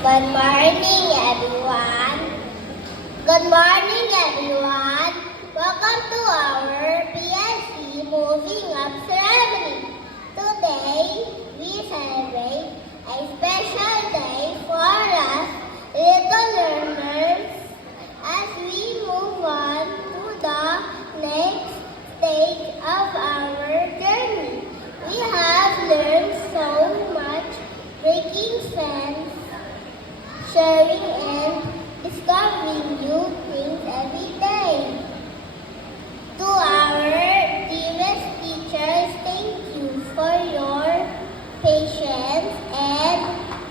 Good morning, everyone. Good morning, everyone. Welcome to our PSC Moving Up ceremony. Today, we celebrate a special day for us little learners as we move on to the next stage of our journey. We have learned so much, breaking fence, sharing and discovering new things every day. To our dearest teachers, thank you for your patience and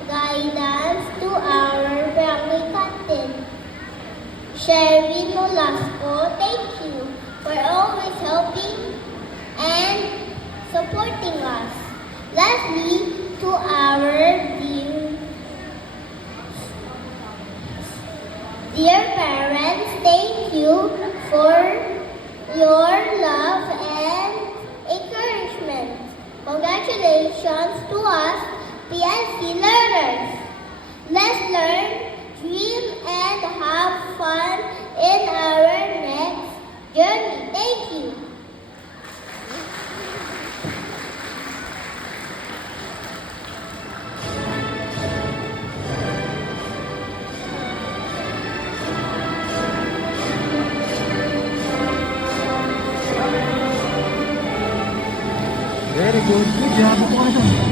guidance. To our barangay captain, Sherwin Nolasco, thank you for always helping and supporting us. Lastly, to our dear parents, thank you for your love and encouragement. Congratulations to us, PSC learners. Let's learn, dream, and have fun in our next journey. Thank you. Very good. Good job.